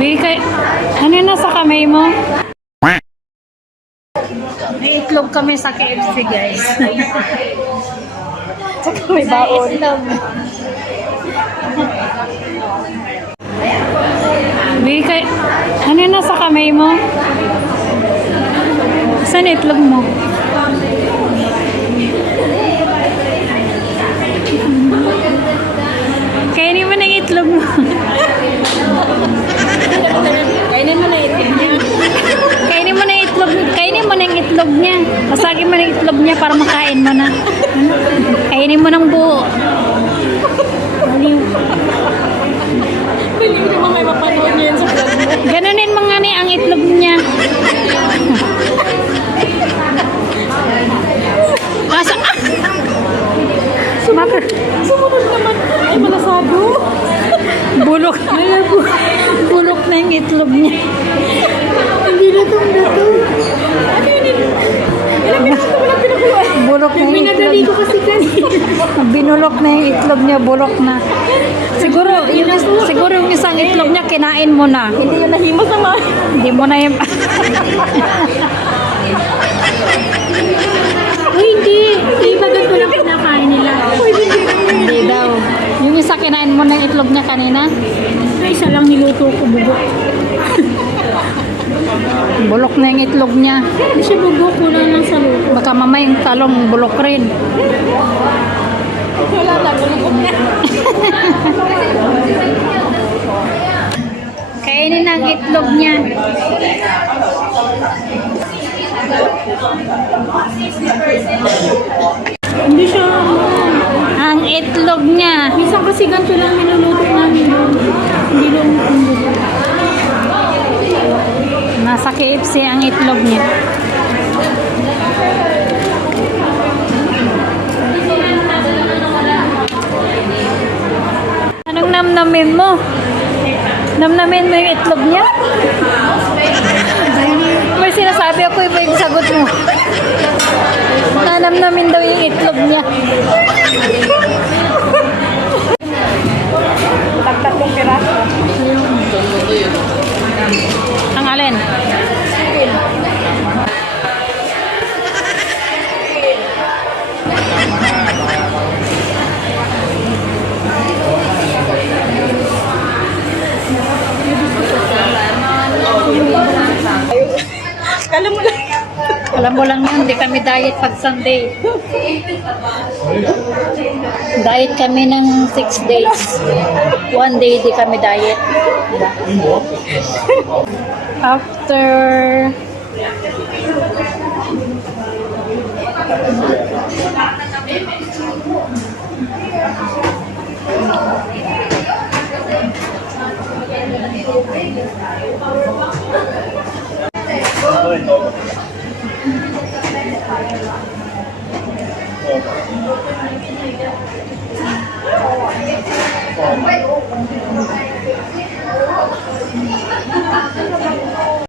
Wika, ano na sa kamay mo? May itlog kami sa KFC, guys. Saka may baon. Wika, ano na sa kamay mo? Saan itlog mo? Kainin mo na yung itlog mo. Kainin mo na itlog niya. Kainin mo na yung itlog. Kainin mo na yung itlog niya. Pasagin mo na yung itlog niya para makain mo na. Kainin mo ng buo. Baliw. Baliw naman may mapanood niya yan sa vlog mo. Ganunin mo nga ni ang itlog niya. Asa? Sumunod naman. Ay, malasado. Bulok. Bulok na yung itlog niya. Hindi na itong dato. Ano yun? Ilang minuto mo lang pinakuluan. Bulok na yung Minadali itlog. ko kasi kanina. Binulok na yung itlog niya. Bulok na. Siguro yung isang itlog niya kinain mo na. Hindi yun nahimos naman. Hindi mo na yung... Uy, hindi. Hindi ba ganito lang kinakain nila? Hindi daw. Yung isa kinain mo na yung itlog niya kanina. Ay, isa lang niluto ko bubok. Bulok na yung itlog niya. Hindi siya bubok. Kulang lang sa luto. Baka mamay yung talong bulok rin. Wala na. Bubok na. Kainin ang itlog niya. Hindi siya. Ang itlog niya. Minsan kasi ganito lang niluluto namin. Hindi lang bubok. Nasa KFC ang itlog niya. Anong namnamin mo? Namnamin mo yung itlog niya? May sinasabi ako, iba yung sagot mo. Nanamnamin daw yung itlog niya. Tagtatlong piraso. Ang alin? Alam mo lang. Alam mo lang yun, di kami diet pag Sunday. Diet kami ng 6 days. 1 day di kami diet. After